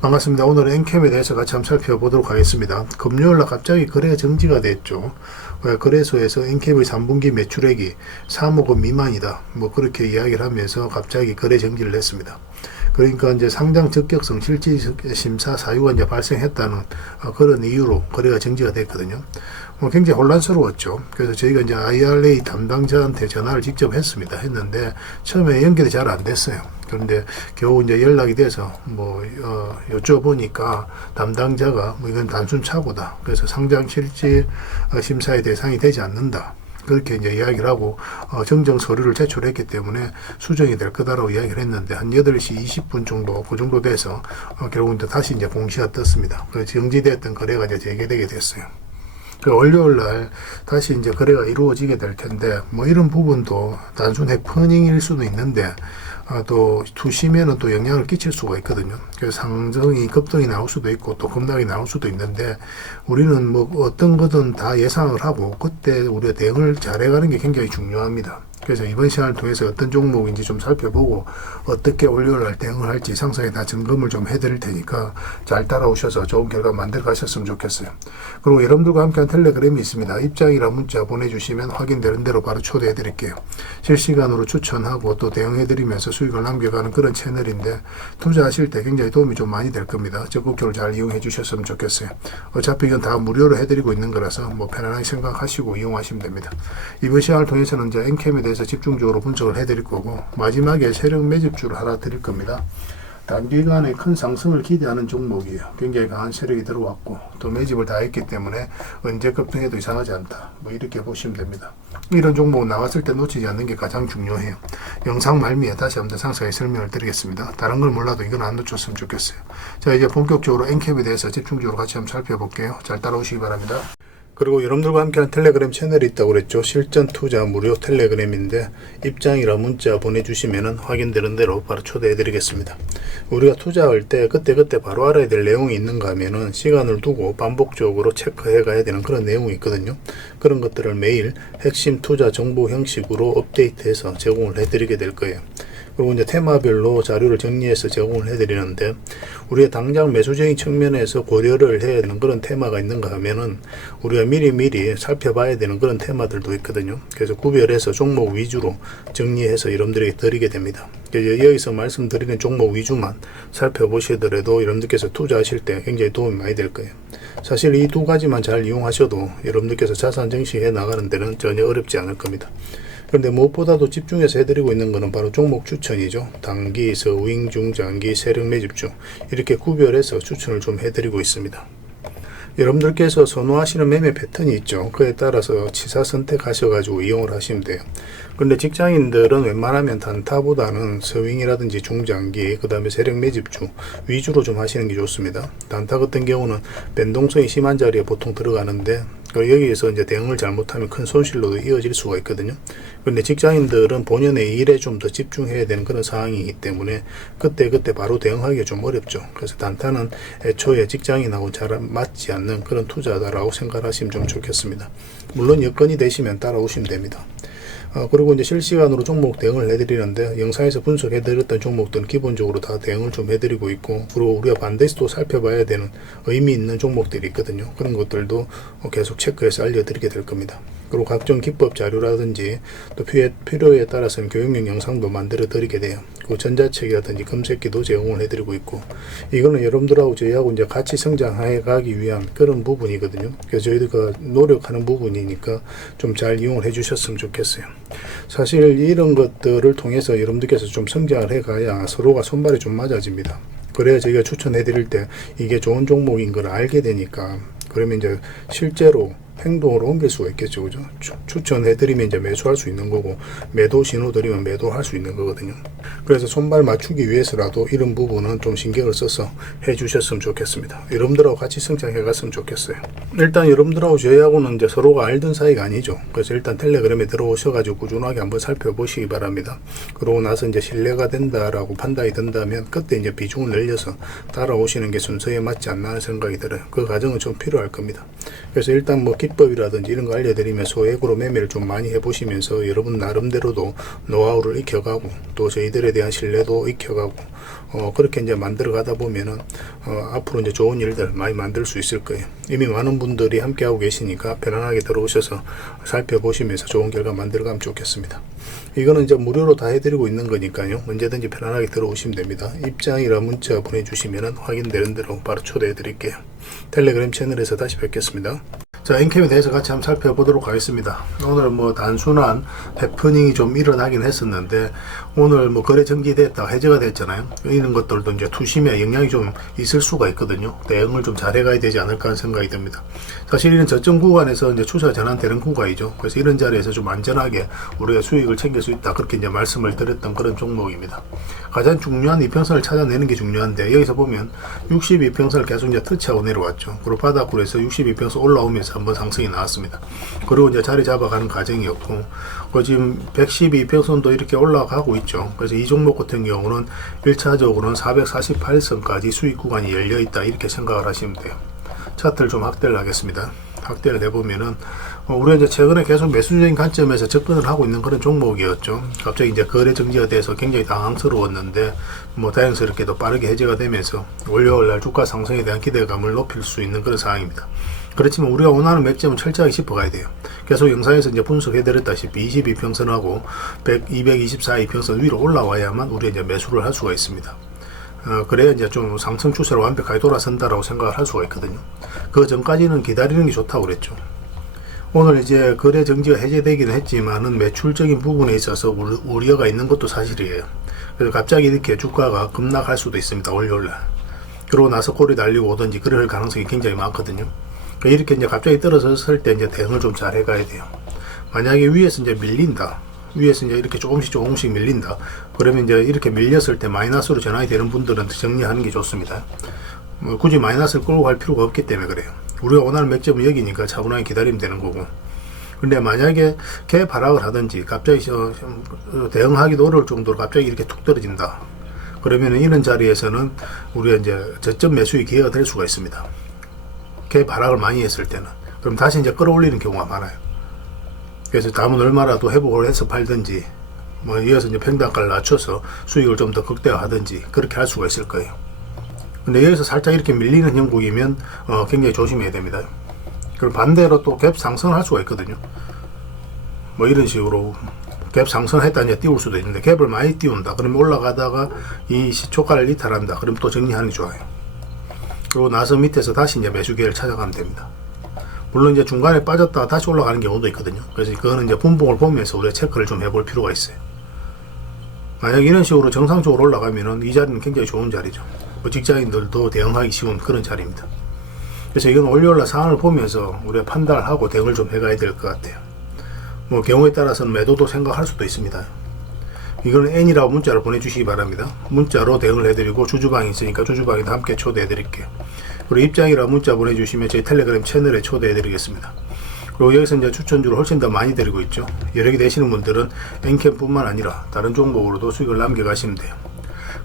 반갑습니다. 오늘 엔캠에 대해서 같이 한번 살펴보도록 하겠습니다. 금요일날 갑자기 거래가 정지가 됐죠. 왜 거래소에서 엔캠의 3분기 매출액이 3억 원 미만이다. 뭐 그렇게 이야기를 하면서 갑자기 거래 정지를 했습니다. 그러니까 이제 상장 적격성 실질 심사 사유가 이제 발생했다는 어, 그런 이유로 거래가 정지가 됐거든요. 뭐 굉장히 혼란스러웠죠. 그래서 저희가 이제 IRA 담당자한테 전화를 직접 했습니다. 했는데 처음에 연결이 잘 안 됐어요. 그런데 겨우 이제 연락이 돼서 뭐 어, 여쭤보니까 담당자가 뭐 이건 단순 착오다. 그래서 상장 실질 어, 심사의 대상이 되지 않는다. 그렇게 이제 이야기를 하고 어, 정정 서류를 제출했기 때문에 수정이 될 거다라고 이야기를 했는데 한 8시 20분 정도 그 정도 돼서 어, 결국 이제 다시 이제 공시가 떴습니다. 그 정지됐던 거래가 이제 재개되게 됐어요. 그 월요일 날 다시 이제 거래가 이루어지게 될 텐데 뭐 이런 부분도 단순 해퍼닝일 수도 있는데 아, 또 투시면은 또 영향을 끼칠 수가 있거든요. 그래서 상승이 급등이 나올 수도 있고 또 급락이 나올 수도 있는데 우리는 뭐 어떤 거든 다 예상을 하고 그때 우리가 대응을 잘해가는 게 굉장히 중요합니다. 그래서 이번 시간을 통해서 어떤 종목인지 좀 살펴보고 어떻게 날 대응을 할지 상상에 다 점검을 좀 해드릴 테니까 잘 따라오셔서 좋은 결과 만들어 가셨으면 좋겠어요. 그리고 여러분들과 함께한 텔레그램이 있습니다. 입장이라 문자 보내주시면 확인되는 대로 바로 초대해 드릴게요. 실시간으로 추천하고 또 대응해 드리면서 수익을 남겨가는 그런 채널인데 투자하실 때 굉장히 도움이 좀 많이 될 겁니다. 적극적으로 잘 이용해 주셨으면 좋겠어요. 어차피 이건 다 무료로 해드리고 있는 거라서 뭐 편안하게 생각하시고 이용하시면 됩니다. 이번 시간을 통해서는 이제 엔캠에 대해서 집중적으로 분석을 해드릴 거고 마지막에 세력 매집주를 하나 드릴 겁니다. 단기간에 큰 상승을 기대하는 종목이에요. 굉장히 강한 세력이 들어왔고 또 매집을 다 했기 때문에 언제 급등해도 이상하지 않다. 뭐 이렇게 보시면 됩니다. 이런 종목은 나왔을 때 놓치지 않는 게 가장 중요해요. 영상 말미에 다시 한번 상세히 설명을 드리겠습니다. 다른 걸 몰라도 이건 안 놓쳤으면 좋겠어요. 자 이제 본격적으로 엔캡에 대해서 집중적으로 같이 한번 살펴볼게요. 잘 따라오시기 바랍니다. 그리고 여러분들과 함께하는 텔레그램 채널이 있다고 그랬죠. 실전 투자 무료 텔레그램인데 입장이라 문자 보내주시면 확인되는 대로 바로 초대해드리겠습니다. 우리가 투자할 때 그때그때 바로 알아야 될 내용이 있는가 하면은 시간을 두고 반복적으로 체크해 가야 되는 그런 내용이 있거든요. 그런 것들을 매일 핵심 투자 정보 형식으로 업데이트해서 제공을 해드리게 될 거예요. 그리고 이제 테마별로 자료를 정리해서 제공을 해드리는데 우리가 당장 매수적인 측면에서 고려를 해야 되는 그런 테마가 있는가 하면은 우리가 미리미리 살펴봐야 되는 그런 테마들도 있거든요. 그래서 구별해서 종목 위주로 정리해서 여러분들에게 드리게 됩니다. 여기서 말씀드리는 종목 위주만 살펴보시더라도 여러분들께서 투자하실 때 굉장히 도움이 많이 될 거예요. 사실 이 두 가지만 잘 이용하셔도 여러분들께서 자산 정식해 나가는 데는 전혀 어렵지 않을 겁니다. 그런데 무엇보다도 집중해서 해드리고 있는 것은 바로 종목 추천이죠. 단기, 서윙, 중, 장기, 세력 매집 중 이렇게 구별해서 추천을 좀 해드리고 있습니다. 여러분들께서 선호하시는 매매 패턴이 있죠. 그에 따라서 치사 선택하셔가지고 이용을 하시면 돼요. 그런데 직장인들은 웬만하면 단타보다는 서윙이라든지 중장기, 그 다음에 세력 매집주 위주로 좀 하시는 게 좋습니다. 단타 같은 경우는 변동성이 심한 자리에 보통 들어가는데 그 여기에서 이제 대응을 잘못하면 큰 손실로도 이어질 수가 있거든요. 그런데 직장인들은 본연의 일에 좀 더 집중해야 되는 그런 상황이기 때문에 그때 그때 바로 대응하기가 좀 어렵죠. 그래서 단타는 애초에 직장인하고 잘 맞지 않는 그런 투자다라고 생각하시면 좀 좋겠습니다. 물론 여건이 되시면 따라오시면 됩니다. 어, 그리고 이제 실시간으로 종목 대응을 해드리는데 영상에서 분석해드렸던 종목들은 기본적으로 다 대응을 좀 해드리고 있고 그리고 우리가 반드시 또 살펴봐야 되는 의미 있는 종목들이 있거든요. 그런 것들도 어, 계속 체크해서 알려드리게 될 겁니다. 그리고 각종 기법 자료라든지 또 필요에, 따라서는 교육용 영상도 만들어 드리게 돼요. 그 전자책이라든지 검색기도 제공을 해드리고 있고 이거는 여러분들하고 저희하고 이제 같이 성장해 가기 위한 그런 부분이거든요. 그래서 저희가 노력하는 부분이니까 좀 잘 이용을 해주셨으면 좋겠어요. 사실 이런 것들을 통해서 여러분들께서 좀 성장을 해 가야 서로가 손발이 좀 맞아집니다. 그래야 저희가 추천해 드릴 때 이게 좋은 종목인 걸 알게 되니까 그러면 이제 실제로 행동으로 옮길 수가 있겠죠. 그죠? 추, 추천해드리면 이제 매수할 수 있는 거고, 매도 신호 드리면 매도할 수 있는 거거든요. 그래서 손발 맞추기 위해서라도 이런 부분은 좀 신경을 써서 해주셨으면 좋겠습니다. 여러분들하고 같이 성장해 갔으면 좋겠어요. 일단 여러분들하고 저희하고는 이제 서로가 알던 사이가 아니죠. 그래서 일단 텔레그램에 들어오셔가지고 꾸준하게 한번 살펴보시기 바랍니다. 그러고 나서 이제 신뢰가 된다라고 판단이 된다면 그때 이제 비중을 늘려서 따라오시는 게 순서에 맞지 않나 하는 생각이 들어요. 그 과정은 좀 필요할 겁니다. 그래서 일단 뭐 비법이라든지 이런 거 알려드리면서 소액으로 매매를 좀 많이 해보시면서 여러분 나름대로도 노하우를 익혀가고 또 저희들에 대한 신뢰도 익혀가고 어, 그렇게 이제 만들어 가다 보면은 어, 앞으로 이제 좋은 일들 많이 만들 수 있을 거예요. 이미 많은 분들이 함께 하고 계시니까 편안하게 들어오셔서 살펴보시면서 좋은 결과 만들어 가면 좋겠습니다. 이거는 이제 무료로 다 해드리고 있는 거니까요. 언제든지 편안하게 들어오시면 됩니다. 입장이라 문자 보내주시면 확인되는 대로 바로 초대해 드릴게요. 텔레그램 채널에서 다시 뵙겠습니다. 자, 엔캠에 대해서 같이 한번 살펴보도록 하겠습니다. 오늘 뭐 단순한 해프닝이 좀 일어나긴 했었는데, 오늘 뭐 거래 정지됐다, 해제가 됐잖아요. 이런 것들도 이제 투심에 영향이 좀 있을 수가 있거든요. 대응을 좀 잘해가야 되지 않을까 하는 생각이 듭니다. 사실 이런 저점 구간에서 이제 추세가 전환되는 구간이죠. 그래서 이런 자리에서 좀 안전하게 우리가 수익을 챙길 수 있다. 그렇게 이제 말씀을 드렸던 그런 종목입니다. 가장 중요한 이평선을 찾아내는 게 중요한데, 여기서 보면 62평선을 계속 이제 터치하고 내려왔죠. 그리고 바닥으로 해서 62평선 올라오면서 한번 상승이 나왔습니다. 그리고 이제 자리 잡아가는 과정이었고, 그 지금 112평선도 이렇게 올라가고 있죠. 그래서 이 종목 같은 경우는 1차적으로는 448선까지 수익 구간이 열려 있다. 이렇게 생각을 하시면 돼요. 차트를 좀 확대를 하겠습니다. 확대를 해보면은, 어, 우리가 이제 최근에 계속 매수적인 관점에서 접근을 하고 있는 그런 종목이었죠. 갑자기 이제 거래 정지가 돼서 굉장히 당황스러웠는데, 뭐 다행스럽게도 빠르게 해제가 되면서 월요일 날 주가 상승에 대한 기대감을 높일 수 있는 그런 상황입니다. 그렇지만 우리가 원하는 맥점은 철저하게 짚어가야 돼요. 계속 영상에서 이제 분석해드렸다시피 22평선하고 100, 224 이평선 위로 올라와야만 우리가 이제 매수를 할 수가 있습니다. 어, 그래야 이제 좀 상승 추세로 완벽하게 돌아선다라고 생각을 할 수가 있거든요. 그 전까지는 기다리는 게 좋다고 그랬죠. 오늘 이제 거래 정지가 해제되기는 했지만은 매출적인 부분에 있어서 우- 우려가 있는 것도 사실이에요. 그래서 갑자기 이렇게 주가가 급락할 수도 있습니다. 월요일날. 그러고 나서 꼬리 날리고 오든지 그럴 가능성이 굉장히 많거든요. 그러니까 이렇게 이제 갑자기 떨어졌을 때 이제 대응을 좀 잘 해가야 돼요. 만약에 위에서 이제 밀린다. 위에서 이제 이렇게 조금씩 조금씩 밀린다. 그러면 이제 이렇게 밀렸을 때 마이너스로 전환이 되는 분들은 정리하는 게 좋습니다. 뭐 굳이 마이너스를 끌고 갈 필요가 없기 때문에 그래요. 우리가 원하는 맥점은 여기니까 차분하게 기다리면 되는 거고. 근데 만약에 개 발악을 하든지 갑자기 저- 저 대응하기도 어려울 정도로 갑자기 이렇게 툭 떨어진다. 그러면 이런 자리에서는 우리가 이제 저점 매수의 기회가 될 수가 있습니다. 개 발악을 많이 했을 때는. 그럼 다시 이제 끌어올리는 경우가 많아요. 그래서 다음은 얼마라도 회복을 해서 팔든지, 뭐 이어서 이제 평단가를 낮춰서 수익을 좀 더 극대화하든지 그렇게 할 수가 있을 거예요. 근데 여기서 살짝 이렇게 밀리는 형국이면 어, 굉장히 조심해야 됩니다. 그럼 반대로 또 갭 상승을 할 수가 있거든요. 뭐 이런 식으로 갭 상승했다 이제 띄울 수도 있는데 갭을 많이 띄운다. 그러면 올라가다가 이 시초가를 이탈한다. 그럼 또 정리하는 게 좋아요. 그리고 나서 밑에서 다시 이제 매수 기회를 찾아가면 됩니다. 물론 이제 중간에 빠졌다가 다시 올라가는 경우도 있거든요. 그래서 그거는 이제 분봉을 보면서 우리가 체크를 좀 해볼 필요가 있어요. 만약 이런 식으로 정상적으로 올라가면은 이 자리는 굉장히 좋은 자리죠. 뭐 직장인들도 대응하기 쉬운 그런 자리입니다. 그래서 이건 월요일날 상황을 보면서 우리가 판단을 하고 대응을 좀 해가야 될 것 같아요. 뭐 경우에 따라서는 매도도 생각할 수도 있습니다. 이거는 N이라고 문자를 보내주시기 바랍니다. 문자로 대응을 해드리고 주주방이 있으니까 주주방에도 함께 초대해드릴게요. 그리고 입장이라 문자 보내주시면 저희 텔레그램 채널에 초대해드리겠습니다. 그리고 여기서 이제 추천주를 훨씬 더 많이 드리고 있죠. 여력이 되시는 분들은 엔캠뿐만 아니라 다른 종목으로도 수익을 남겨가시면 돼요.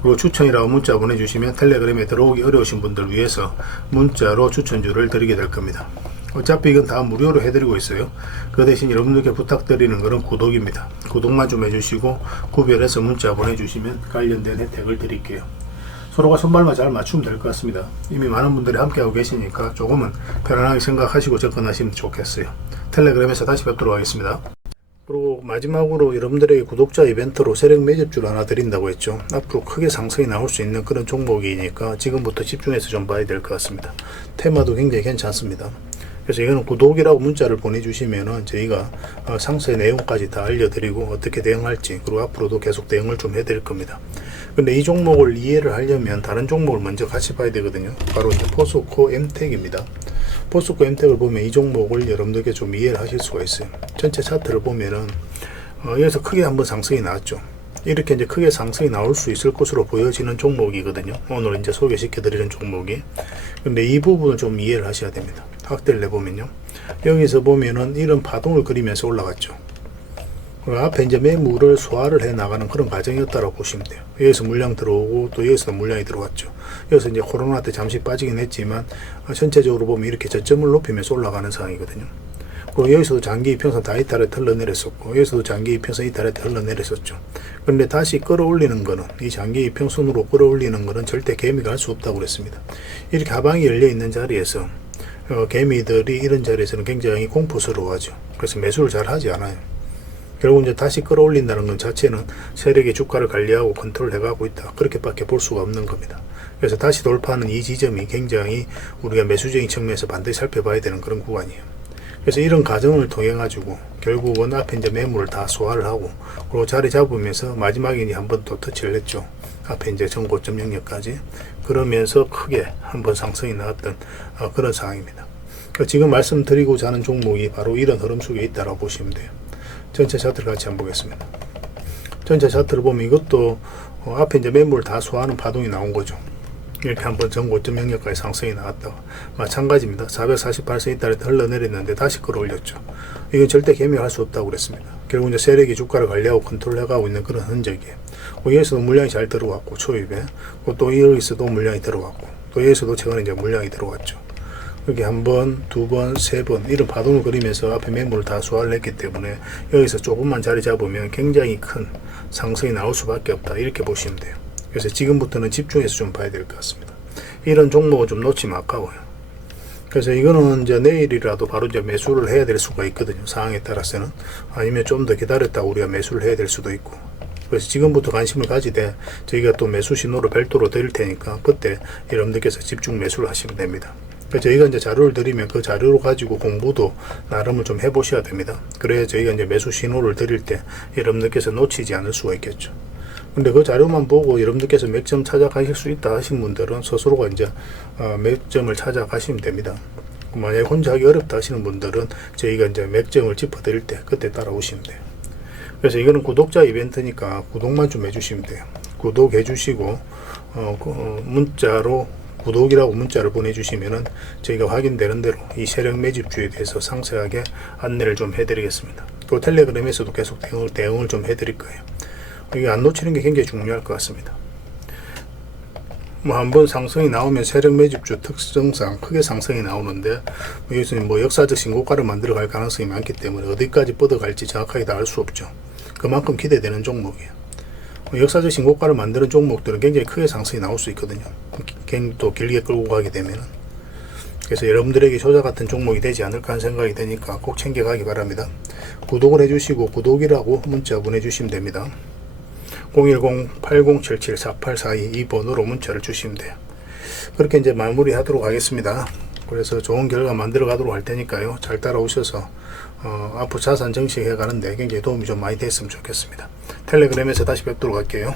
그리고 추천이라고 문자 보내주시면 텔레그램에 들어오기 어려우신 분들 위해서 문자로 추천주를 드리게 될 겁니다. 어차피 이건 다 무료로 해드리고 있어요. 그 대신 여러분들께 부탁드리는 것은 구독입니다. 구독만 좀 해주시고 구별해서 문자 보내주시면 관련된 혜택을 드릴게요. 서로가 손발만 잘 맞추면 될 것 같습니다. 이미 많은 분들이 함께하고 계시니까 조금은 편안하게 생각하시고 접근하시면 좋겠어요. 텔레그램에서 다시 뵙도록 하겠습니다. 그리고 마지막으로 여러분들에게 구독자 이벤트로 세력 매집주를 하나 드린다고 했죠. 앞으로 크게 상승이 나올 수 있는 그런 종목이니까 지금부터 집중해서 좀 봐야 될 것 같습니다. 테마도 굉장히 괜찮습니다. 그래서 이거는 구독이라고 문자를 보내주시면은 저희가 어, 상세 내용까지 다 알려드리고 어떻게 대응할지 그리고 앞으로도 계속 대응을 좀 해드릴 겁니다. 근데 이 종목을 이해를 하려면 다른 종목을 먼저 같이 봐야 되거든요. 바로 포스코 엠텍입니다. 포스코 엠텍을 보면 이 종목을 여러분들께 좀 이해를 하실 수가 있어요. 전체 차트를 보면은 어, 여기서 크게 한번 상승이 나왔죠. 이렇게 이제 크게 상승이 나올 수 있을 것으로 보여지는 종목이거든요. 오늘 이제 소개시켜 드리는 종목이. 근데 이 부분을 좀 이해를 하셔야 됩니다. 확대를 내보면요. 여기서 보면은 이런 파동을 그리면서 올라갔죠. 그 앞에 이제 매물을 소화를 해 나가는 그런 과정이었다고 보시면 돼요. 여기서 물량 들어오고 또 여기서 물량이 들어왔죠. 여기서 이제 코로나 때 잠시 빠지긴 했지만 어, 전체적으로 보면 이렇게 저점을 높이면서 올라가는 상황이거든요. 그 여기서도 장기 이평선 다 이탈에 흘러내렸었고 여기서도 장기 이평선 이탈에 흘러내렸었죠. 그런데 다시 끌어올리는 거는 이 장기 이평선으로 끌어올리는 거는 절대 개미가 할 수 없다고 그랬습니다. 이렇게 하방이 열려 있는 자리에서 어, 개미들이 이런 자리에서는 굉장히 공포스러워하죠. 그래서 매수를 잘 하지 않아요. 결국 이제 다시 끌어올린다는 것 자체는 세력의 주가를 관리하고 컨트롤해가고 있다. 그렇게밖에 볼 수가 없는 겁니다. 그래서 다시 돌파하는 이 지점이 굉장히 우리가 매수적인 측면에서 반드시 살펴봐야 되는 그런 구간이에요. 그래서 이런 과정을 통해 가지고 결국은 앞에 이제 매물을 다 소화를 하고 그리고 자리 잡으면서 마지막에 이제 한번 또 터치를 했죠. 앞에 이제 전고점 영역까지 그러면서 크게 한번 상승이 나왔던 어, 그런 상황입니다. 그러니까 지금 말씀드리고자 하는 종목이 바로 이런 흐름 속에 있다고 보시면 돼요. 전체 차트를 같이 한번 보겠습니다. 전체 차트를 보면 이것도 어, 앞에 이제 매물을 다 소화하는 파동이 나온 거죠. 이렇게 한번 전고점 영역까지 상승이 나왔다가 마찬가지입니다. 448선 이달에 흘러내렸는데 다시 끌어올렸죠. 이건 절대 개미할 수 없다고 그랬습니다. 결국 이제 세력이 주가를 관리하고 컨트롤해가고 있는 그런 흔적이에요. 뭐 여기서도 물량이 잘 들어왔고 초입에 뭐또 여기서도 물량이 들어왔고 또 여기서도 최근에 이제 물량이 들어왔죠. 이렇게 한 번, 두 번, 세 번 이런 파동을 그리면서 앞에 매물을 다 소화를 했기 때문에 여기서 조금만 자리 잡으면 굉장히 큰 상승이 나올 수밖에 없다 이렇게 보시면 돼요. 그래서 지금부터는 집중해서 좀 봐야 될 것 같습니다. 이런 종목은 좀 놓치면 아까워요. 그래서 이거는 이제 내일이라도 바로 이제 매수를 해야 될 수가 있거든요. 상황에 따라서는 아니면 좀 더 기다렸다 우리가 매수를 해야 될 수도 있고. 그래서 지금부터 관심을 가지되 저희가 또 매수 신호를 별도로 드릴 테니까 그때 여러분들께서 집중 매수를 하시면 됩니다. 그래서 저희가 이제 자료를 드리면 그 자료로 가지고 공부도 나름을 좀 해보셔야 됩니다. 그래야 저희가 이제 매수 신호를 드릴 때 여러분들께서 놓치지 않을 수가 있겠죠. 근데 그 자료만 보고 여러분들께서 몇점 찾아가실 수 있다 하신 분들은 스스로가 이제 어, 몇 점을 찾아가시면 됩니다. 만약에 혼자 하기 어렵다 하시는 분들은 저희가 이제 몇 점을 짚어드릴 때 그때 따라오시면 돼요. 그래서 이거는 구독자 이벤트니까 구독만 좀 해주시면 돼요. 구독해 주시고 어, 그, 어, 문자로 구독이라고 문자를 보내주시면은 저희가 확인되는 대로 이 세력 매집주에 대해서 상세하게 안내를 좀 해드리겠습니다. 또 텔레그램에서도 계속 대응을, 대응을 좀 해드릴 거예요. 이게 안 놓치는 게 굉장히 중요할 것 같습니다. 뭐 한번 상승이 나오면 세력 매집주 특성상 크게 상승이 나오는데 뭐 여기서는 뭐 역사적 신고가를 만들어 갈 가능성이 많기 때문에 어디까지 뻗어갈지 정확하게 다 알 수 없죠. 그만큼 기대되는 종목이에요. 뭐 역사적 신고가를 만드는 종목들은 굉장히 크게 상승이 나올 수 있거든요. 또 길게 끌고 가게 되면은. 그래서 여러분들에게 효자 같은 종목이 되지 않을까 하는 생각이 드니까 꼭 챙겨가기 바랍니다. 구독을 해주시고 구독이라고 문자 보내주시면 됩니다. 010-8077-4842이 번호로 문자를 주시면 돼요. 그렇게 이제 마무리 하도록 하겠습니다. 그래서 좋은 결과 만들어 가도록 할 테니까요. 잘 따라오셔서 어, 앞으로 자산 정식해 가는데 굉장히 도움이 좀 많이 됐으면 좋겠습니다. 텔레그램에서 다시 뵙도록 할게요.